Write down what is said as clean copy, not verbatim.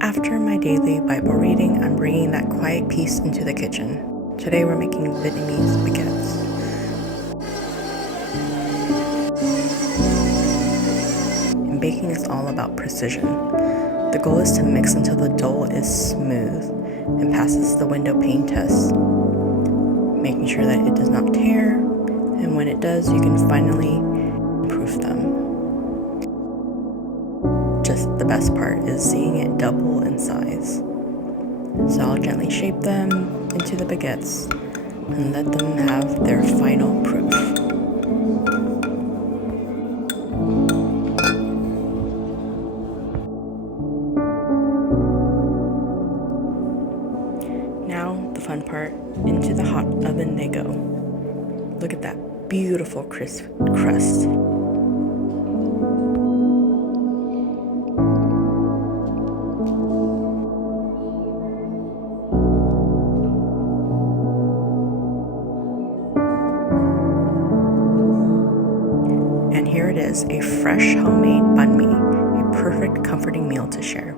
After my daily Bible reading, I'm bringing that quiet peace into the kitchen. Today we're making Vietnamese baguettes. And baking is all about precision. The goal is to mix until the dough is smooth and passes the window pane test, making sure that it does not tear, and when it does, you can finally proof them. Just the best part is seeing it double in size. So I'll gently shape them into the baguettes and let them have their final proof. Now the fun part, into the hot oven they go. Look at that beautiful crisp crust. And here it is, a fresh homemade banh mi, a perfect comforting meal to share.